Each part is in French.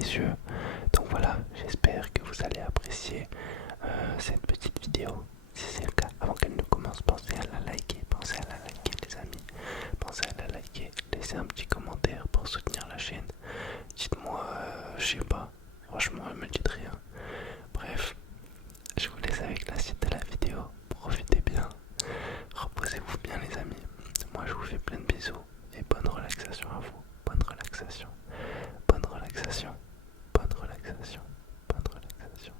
les yeux. Donc voilà, j'espère que vous allez apprécier cette petite vidéo. Si c'est le cas, avant qu'elle ne commence, pensez à la liker, les amis. Pensez à la liker, laissez un petit commentaire pour soutenir la chaîne. Dites-moi, je sais pas, franchement, elle me dit rien. Bref, je vous laisse avec la suite de la vidéo. Profitez bien, reposez-vous bien les amis. Moi je vous fais plein de bisous et bonne relaxation à vous. Bonne relaxation, bonne relaxation, bonne relaxation, bonne relaxation,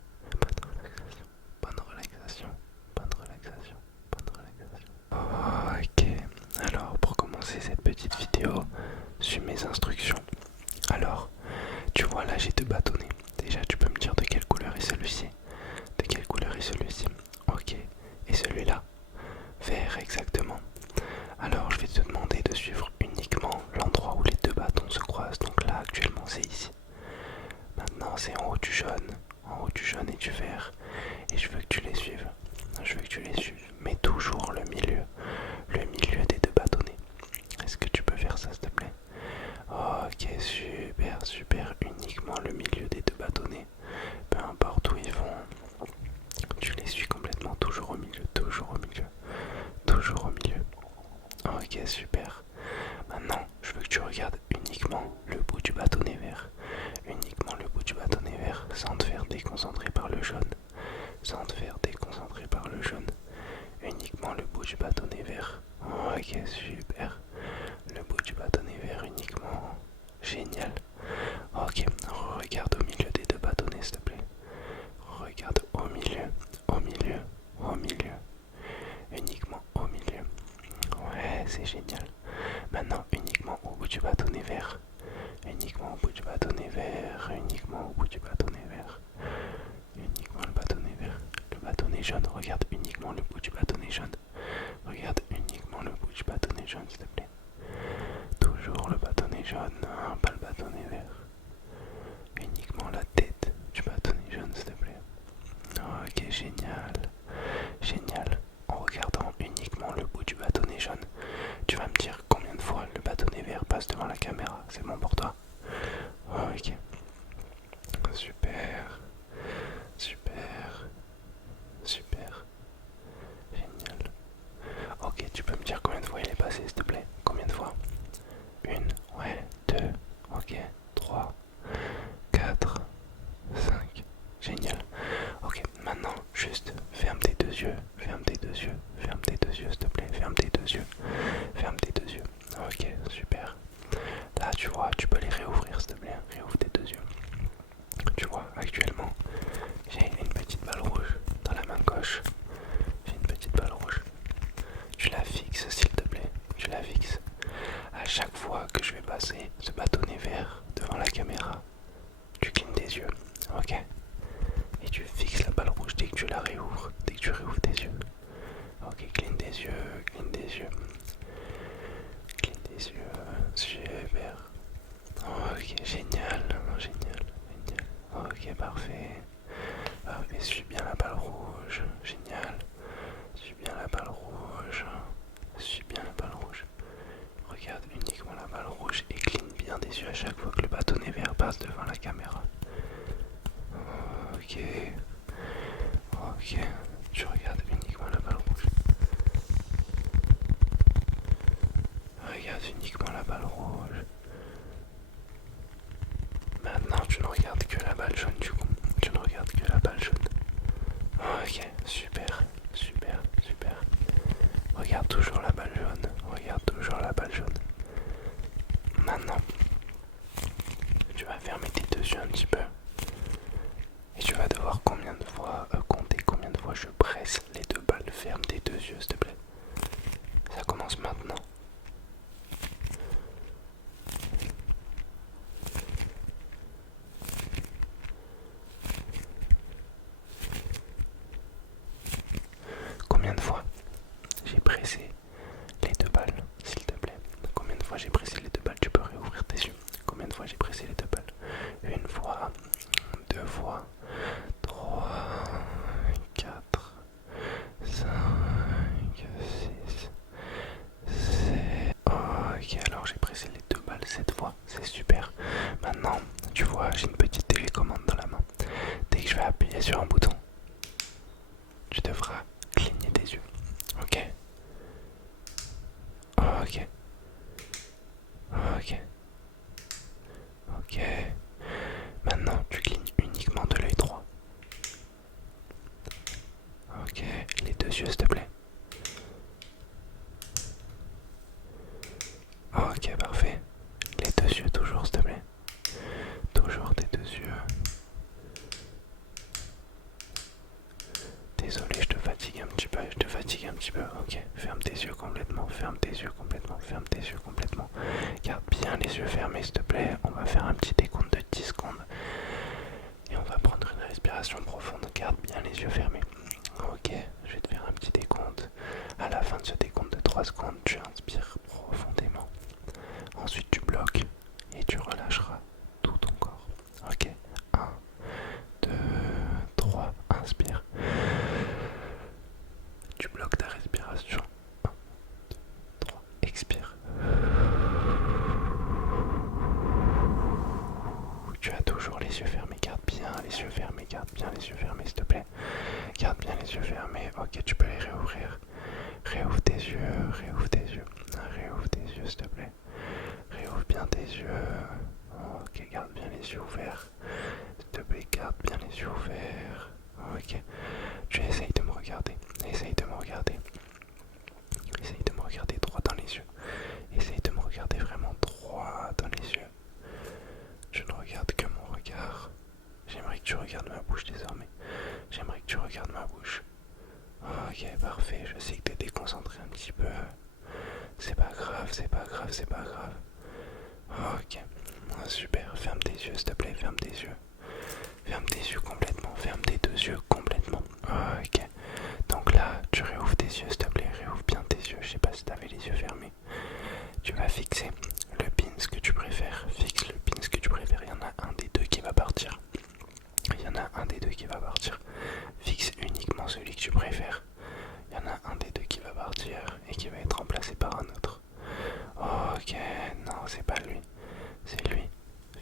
bonne relaxation, bonne relaxation, bonne relaxation, bonne relaxation. Ok, alors pour commencer cette petite vidéo, suis mes instructions. Alors, tu vois là j'ai deux bâtonnets. Déjà tu peux me dire de quelle couleur est celui-ci? De quelle couleur est celui-ci? Ok, et celui-là? Vert exactement. Alors je vais te demander de suivre uniquement l'endroit où les deux bâtons se croisent. Donc là actuellement c'est ici. Maintenant c'est en haut du jaune. En haut du jaune et du vert. Et je veux que tu les suives. Je veux que tu les suives. Mais toujours le milieu. Le milieu des deux bâtonnets. Est-ce que tu peux faire ça s'il te plaît? Ok, super, super. Uniquement le milieu des deux bâtonnets. Peu importe où ils vont. Tu les suis complètement. Toujours au milieu. Toujours au milieu. Toujours au milieu. Ok, super. Maintenant, je veux que tu regardes uniquement le bout du bâtonnet vert. Uniquement le bout du bâtonnet vert, sans te faire déconcentrer par le jaune. Sans te faire déconcentrer par le jaune. Uniquement le bout du bâtonnet vert. Ok, super. Le bout du bâtonnet vert uniquement. Génial. Ok, regarde au milieu des deux bâtonnets, s'il te plaît. Regarde au milieu, au milieu, au milieu. Uniquement au milieu. Ouais, c'est génial. Maintenant, uniquement au bout du bâtonnet vert. Uniquement au bout du bâtonnet vert. Uniquement au bout du bâtonnet vert. Uniquement le bâtonnet vert. Le bâtonnet jaune, regarde uniquement le bout du bâtonnet jaune. Regarde uniquement le bout du bâtonnet jaune, s'il te plaît. Toujours le bâtonnet jaune, pas le bâtonnet vert. Uniquement la tête du bâtonnet jaune, s'il te plaît. Ok, génial. Génial. En regardant uniquement le bout du bâtonnet jaune, tu vas me dire combien de fois le bâtonnet vert passe devant la caméra. C'est bon pour toi? Ok. Super. Super. Super. Génial. Ok, tu peux me dire combien de fois il est passé, s'il te plaît? Combien de fois? Une, ouais, deux, ok, trois, quatre, cinq. Génial. Ok, maintenant, juste ferme tes deux yeux, ferme tes deux yeux, ferme tes deux yeux, s'il te plaît, ferme tes deux yeux, ferme tes deux yeux. Ok, super. Là, tu vois, tu peux les réouvrir, s'il te plaît, réouvre tes deux yeux. Tu vois, actuellement, j'ai une petite balle rouge dans la main gauche. J'ai une petite balle rouge. Tu la fixes, s'il te plaît, tu la fixes. À chaque fois que je vais passer ce bâtonnet vert devant la caméra, tu clignes des yeux, ok? Et tu fixes la balle rouge dès que tu la réouvres, dès que tu réouvres tes yeux. Ok, cligne des yeux, cligne des yeux. Cligne des yeux, super. Ok, génial, génial, génial. Ok, parfait. Parfait, suis bien la balle rouge, génial. Suis bien la balle rouge. Suis bien la balle rouge. Regarde uniquement la balle rouge et cligne bien des yeux à chaque fois que le bâtonnet vert passe devant la caméra. Ok. Ok. Tu regardes uniquement la balle rouge. Regarde uniquement la balle rouge. Maintenant, tu ne regardes que la balle jaune du coup. Tu ne regardes que la balle jaune. Ok, super, super, super. Regarde toujours la balle jaune. Regarde toujours la balle jaune. Maintenant, tu vas fermer tes deux yeux un petit peu. Et tu vas devoir combien de fois compter combien de fois je presse les deux balles. Ferme tes deux yeux, s'il te plaît. Ça commence maintenant. Combien de fois j'ai pressé les deux balles, s'il te plaît? Combien de fois j'ai pressé les deux balles? Tu peux réouvrir tes yeux. Combien de fois j'ai pressé les deux balles? Une fois, deux fois, 3, 4, 5, 6, 7. Ok, alors j'ai pressé les deux balles 7 fois, c'est super. Maintenant, tu vois, j'ai une petite télécommande dans la main. Dès que je vais appuyer sur un bouton, tu devras cligner des yeux. Ok? Ok. Ok. Ok. Maintenant, tu clignes uniquement de l'œil droit. Ok. Les deux yeux, s'il te plaît. Ok, parfait. Les deux yeux, toujours, s'il te plaît. Toujours tes deux yeux. Désolé, je te fatigue un petit peu, Ok, ferme tes yeux complètement, ferme tes yeux complètement, ferme tes yeux complètement. Garde bien les yeux fermés, s'il te plaît. On va faire un petit décompte de 10 secondes. Et on va prendre une respiration profonde. Garde bien les yeux fermés. Ok, je vais te faire un petit décompte. À la fin de ce décompte de 3 secondes, tu inspires profondément. Ensuite, tu bloques et tu relâcheras tout ton corps. Ok, 1, 2, 3, inspire. Tu bloques ta respiration. 1, 2, 3, expire. Tu as toujours les yeux fermés, garde bien les yeux fermés, s'il te plaît. Garde bien les yeux fermés. Ok, tu peux les réouvrir. Réouvre tes yeux, réouvre tes yeux. Réouvre tes yeux, s'il te plaît. Réouvre bien tes yeux. Ok, garde bien les yeux ouverts. S'il te plaît, garde bien les yeux ouverts. Ok, tu essayes de me regarder. Essaye de me regarder. Essaye de me regarder droit dans les yeux. Essaye de me regarder vraiment droit dans les yeux. Je ne regarde que mon regard. J'aimerais que tu regardes ma bouche désormais. J'aimerais que tu regardes ma bouche. Ok, parfait. Je sais que t'es déconcentré un petit peu. C'est pas grave, c'est pas grave, c'est pas grave. Ok, super. Ferme tes yeux, s'il te plaît, ferme tes yeux. Ferme tes yeux complètement, ferme tes deux yeux complètement. Ok, donc là, tu réouvres tes yeux, s'il te plaît, réouvre bien tes yeux. Je sais pas si t'avais les yeux fermés. Tu vas fixer le pin que tu préfères. Fixe le pin que tu préfères. Il y en a un des deux qui va partir. Il y en a un des deux qui va partir. Fixe uniquement celui que tu préfères. Il y en a un des deux qui va partir et qui va être remplacé par un autre. Ok, non, c'est pas lui. C'est lui.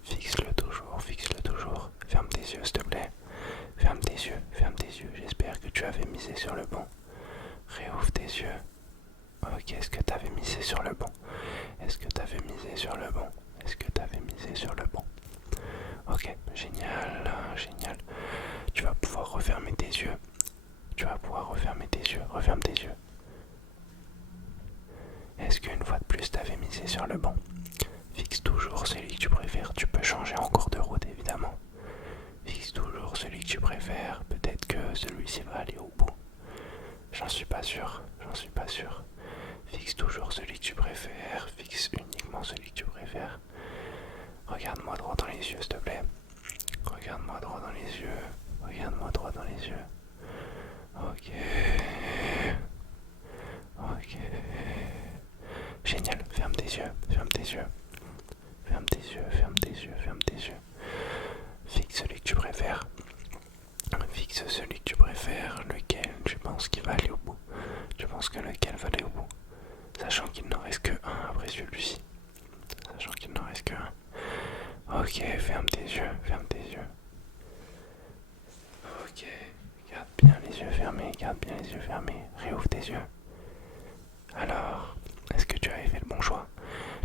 Fixe-le toujours, fixe-le toujours. Ferme tes yeux, s'il te plaît. Ferme tes yeux, ferme tes yeux. J'espère que tu avais misé sur le bon. Réouvre tes yeux. Ok, est-ce que tu avais misé sur le bon? Est-ce que tu avais misé sur le bon? Est-ce que tu avais misé sur le bon? Ok, génial, génial. Tu vas pouvoir refermer tes yeux. Tu vas pouvoir refermer tes yeux. Referme tes yeux. Est-ce qu'une fois de plus, tu avais misé sur le bon? Fixe toujours celui que tu préfères. Tu peux changer en cours de route, évidemment. Fixe toujours celui que tu préfères. Peut-être que celui-ci va aller au bout. J'en suis pas sûr. J'en suis pas sûr. Fixe toujours celui que tu préfères. Fixe uniquement celui que tu préfères. Regarde-moi droit dans les yeux, s'il te plaît. Regarde-moi droit dans les yeux. Regarde-moi droit dans les yeux. Ok. Ok. Génial. Ferme tes yeux. Ferme tes yeux. Ferme tes yeux. Ferme tes yeux. Ferme tes yeux. Fixe celui que tu préfères. Fixe celui que tu préfères. Lequel tu penses qu'il va aller au bout? Tu penses que lequel va aller au bout? Sachant qu'il n'en reste que un après celui-ci. Sachant qu'il n'en reste que un. Ok, ferme tes yeux. Ferme tes yeux. Ok. Garde bien les yeux fermés. Garde bien les yeux fermés. Réouvre tes yeux. Alors, est-ce que tu avais fait le bon choix?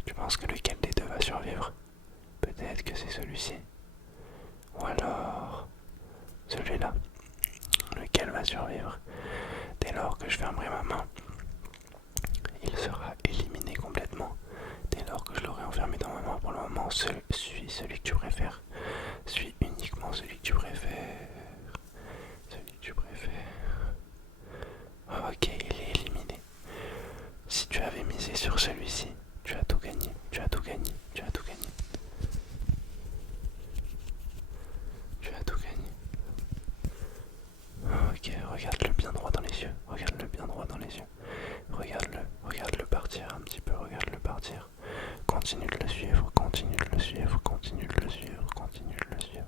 Tu penses que lequel des deux va survivre? Peut-être que c'est celui-ci. Ou alors celui-là. Lequel va survivre? Dès lors que je fermerai ma main, il sera éliminé complètement. Dès lors que je l'aurai enfermé dans ma main, pour le moment, suis celui que tu préfères. Suis uniquement celui que tu préfères. Celui que tu préfères. Ok, il est éliminé. Si tu avais misé sur celui-ci, tu as tout gagné. Tu as tout gagné. Tu as tout gagné. Tu as tout gagné. Ok, regarde-le bien droit dans les yeux. Regarde-le bien droit dans les yeux. Regarde-le partir un petit peu. Regarde-le partir. Continue de le suivre. Continue de le suivre. Continue de le suivre. Continue de le suivre.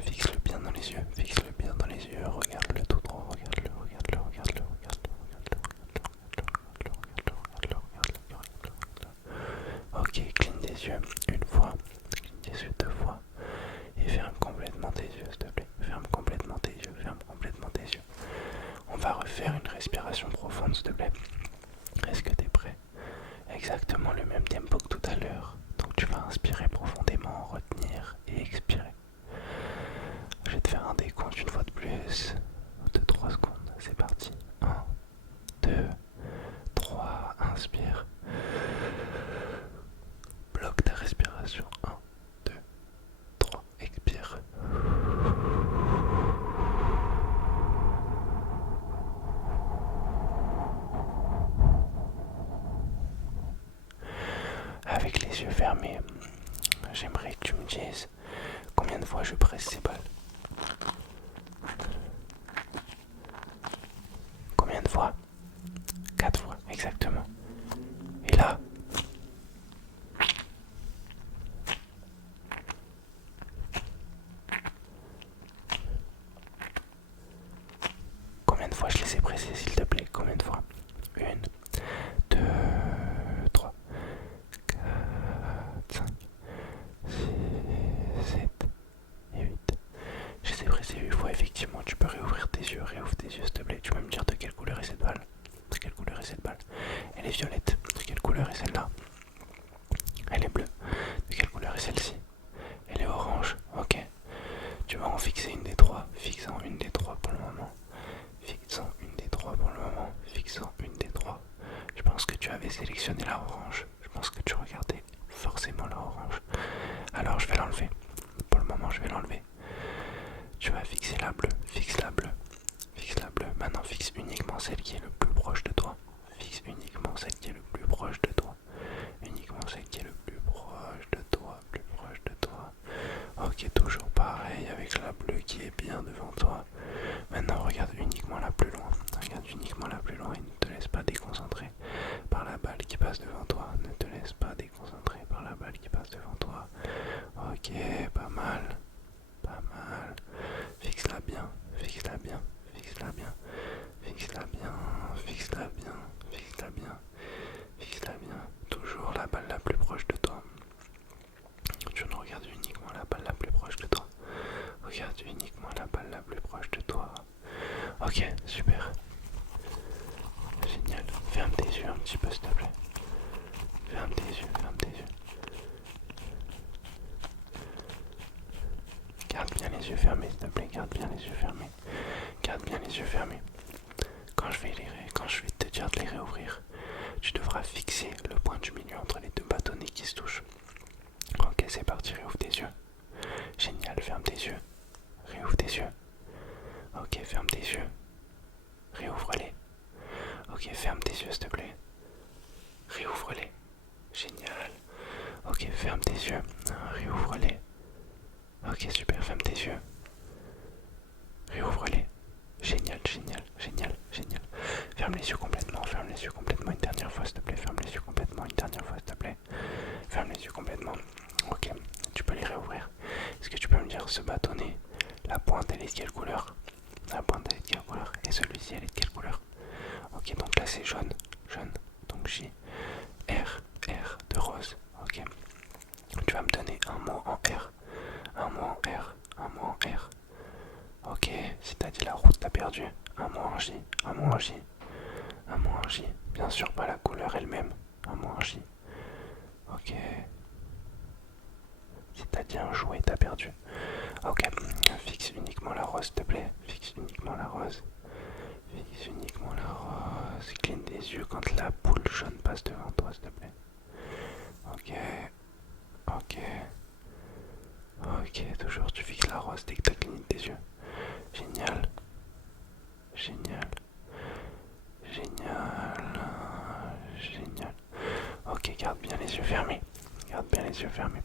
Fixe-le bien dans les yeux. Fixe-le bien dans les yeux. Regarde-le tout droit. Regarde-le. Regarde-le. Regarde-le. Regarde-le. Ok, cligne des yeux. Une fois à l'heure. Donc tu vas inspirer profondément, retenir et expirer. Je vais te faire un décompte une fois de plus de 3 secondes. C'est parti. 1, 2, 3, inspire. Bloque ta respiration. 1, 2, 3, expire. Avec les yeux fermés, j'aimerais que tu me dises combien de fois je presse ces balles. Combien de fois? 4 fois, exactement. Et là, combien de fois je les ai pressés, s'il te plaît? Combien de fois? 1, 2, 3, 4, 5, 6, 7 et 8. Je les ai pressés 8 fois, effectivement. Tu peux réouvrir tes yeux, réouvre tes yeux, s'il te plaît. Tu peux me dire de quelle couleur est cette balle? De quelle couleur est cette balle? Elle est violette. De quelle couleur est celle-là? Elle est bleue. De quelle couleur est celle-ci? Elle est orange. Ok. Tu vas en fixer une des trois. Fixant une des trois pour le moment. Fixant une des trois pour le moment. Fixant une des trois. Je pense que tu avais sélectionné la orange. Je pense que tu regardais forcément la orange. Alors je vais l'enlever. Pour le moment, je vais l'enlever. Tu vas fixer la bleue. Fixe la bleue. Fixe la bleue. Maintenant, fixe uniquement celle qui est le plus proche de toi. Fixe uniquement celle qui est le plus proche de toi. Uniquement celle qui est le plus proche de toi. Plus proche de toi. Ok, toujours pareil avec la bleue qui est bien devant toi. Maintenant, regarde uniquement la plus loin. Regarde uniquement la plus loin et ne te laisse pas déconcentrer par la balle qui passe devant toi. Ne te laisse pas déconcentrer par la balle qui passe devant toi. Ok, pas mal. Pas mal. Fixe-la bien. Fixe-la bien. Fixe-la bien. Fixe-la bien. Fixe-la bien. Fixe-la bien. Fixe-la bien. Toujours la balle la plus proche de toi. Tu ne regardes uniquement la balle la plus proche de toi. Regarde uniquement la balle la plus proche de toi. Ok, super. Génial. Ferme tes yeux un petit peu, s'il te plaît. Ferme tes yeux, ferme tes yeux. Garde bien les yeux fermés, s'il te plaît. Garde bien les yeux fermés. Garde bien les yeux fermés. Quand je vais te dire de les réouvrir, tu devras fixer le point du milieu entre les deux bâtonnets qui se touchent. Ok, c'est parti, réouvre tes yeux. Génial, ferme tes yeux. Réouvre tes yeux. Ok, ferme tes yeux. Réouvre-les. Ok, ferme tes yeux, s'il te plaît. Réouvre-les. Génial. Ok, ferme tes yeux. Réouvre-les. Ok, super, ferme tes yeux. Réouvre-les. Génial, génial, génial, génial. Ferme les yeux complètement, ferme les yeux complètement une dernière fois, s'il te plaît. Ferme les yeux complètement une dernière fois, s'il te plaît. Ferme les yeux complètement. Ok, tu peux les réouvrir. Est-ce que tu peux me dire ce bâtonnet, la pointe elle est de quelle couleur? La pointe elle est de quelle couleur? Et celui-ci elle est de quelle couleur? Ok, donc là c'est jaune, jaune. Donc J, R, R de rose. Ok. Tu vas me donner un mot en R. Un mot en R. Un mot en R. Ok, si t'as dit la route, t'as perdu. Un mot en J. Un mot en J. Un mot en J. Bien sûr pas la couleur elle-même. Un mot en J. Ok. Si t'as dit un jouet, t'as perdu. Ok, fixe uniquement la rose, s'il te plaît. Fixe uniquement la rose. Fixe uniquement la rose. Cligne des yeux quand la boule jaune passe devant toi, s'il te plaît. Ok. Ok. Ok, toujours tu fixes la rose dès que t'as cligné tes yeux. Génial. Génial. Génial. Génial. Ok, garde bien les yeux fermés. Garde bien les yeux fermés.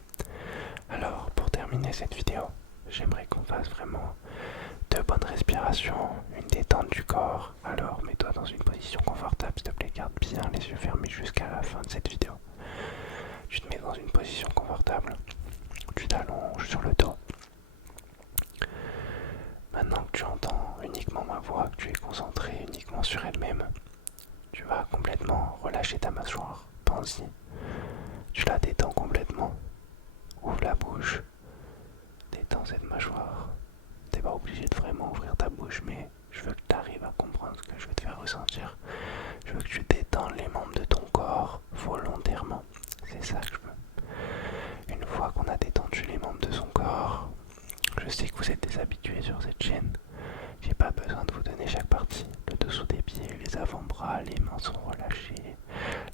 Alors, pour terminer cette vidéo, j'aimerais qu'on fasse vraiment de bonnes respirations, une détente du corps. Alors, mets-toi dans une position confortable, s'il te plaît. Garde bien les yeux fermés jusqu'à la fin de cette vidéo. Tu te mets dans une position confortable. Tu t'allonges sur le dos. Maintenant que tu entends uniquement ma voix, que tu es concentré uniquement sur elle-même, tu vas complètement relâcher ta mâchoire. Pense-y. Tu la détends complètement. Ouvre la bouche. Détends cette mâchoire. T'es pas obligé de vraiment ouvrir ta bouche, mais je veux que tu arrives à comprendre ce que je vais te faire ressentir. Je veux que tu détends les membres de ton corps volontairement. C'est ça que je veux. Je sais que vous êtes des habitués sur cette chaîne. J'ai pas besoin de vous donner chaque partie. Le dessous des pieds, les avant-bras, les mains sont relâchées,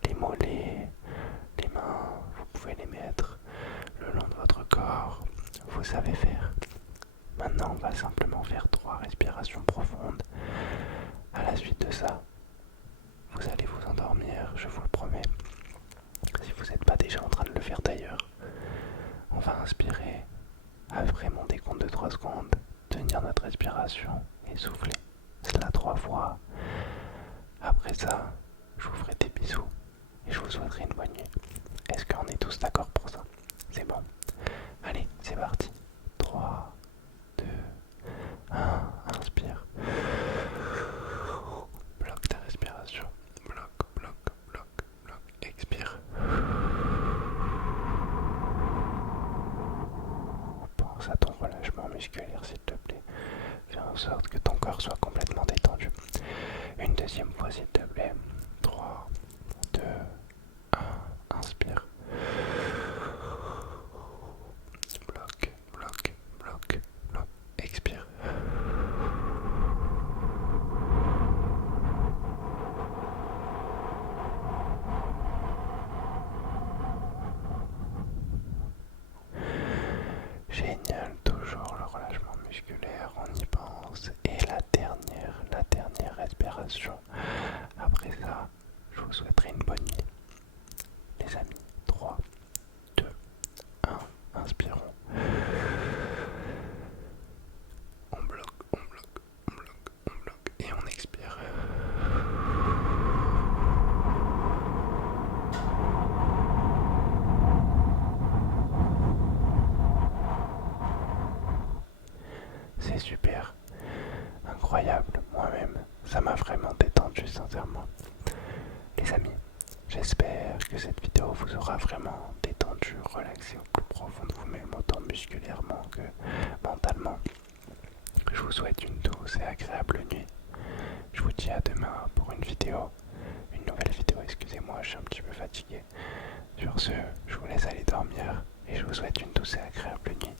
les mollets, les mains, vous pouvez les mettre le long de votre corps. Vous savez faire. Maintenant, on va simplement faire 3 respirations profondes. À la suite de ça, vous allez vous endormir, je vous le promets. Si vous n'êtes pas déjà en train de le faire d'ailleurs, on va inspirer après mon décompte de 3 secondes, tenir notre respiration et souffler. Cela 3 fois. Après ça, je vous ferai des bisous et je vous souhaiterai une bonne nuit. Est-ce qu'on est tous d'accord pour ça? C'est bon. Allez, c'est parti. 3, 2, 1, inspire. Bloque ta respiration. Bloque, bloque, bloque, bloque. Expire. Pense à ton relâchement musculaire s'il te plaît. Fais en sorte que ton corps soit complètement détendu. Une deuxième fois s'il te plaît. 3, 2, 1, inspire. Bloque, bloque, bloque, bloque. Expire. Génial, toujours le relâchement musculaire, on y pense. Et la dernière respiration. Après ça, je vous souhaiterai une bonne nuit. Les amis, 3, 2, 1, inspirons. On bloque, on bloque, on bloque, on bloque et on expire. C'est super, incroyable, moi-même, ça m'a vraiment détendu sincèrement. Les amis, j'espère que cette vidéo vous aura vraiment détendu, relaxé au plus profond de vous-même, autant musculairement que mentalement. Je vous souhaite une douce et agréable nuit. Je vous dis à demain pour une nouvelle vidéo, excusez-moi, je suis un petit peu fatigué. Sur ce, je vous laisse aller dormir et je vous souhaite une douce et agréable nuit.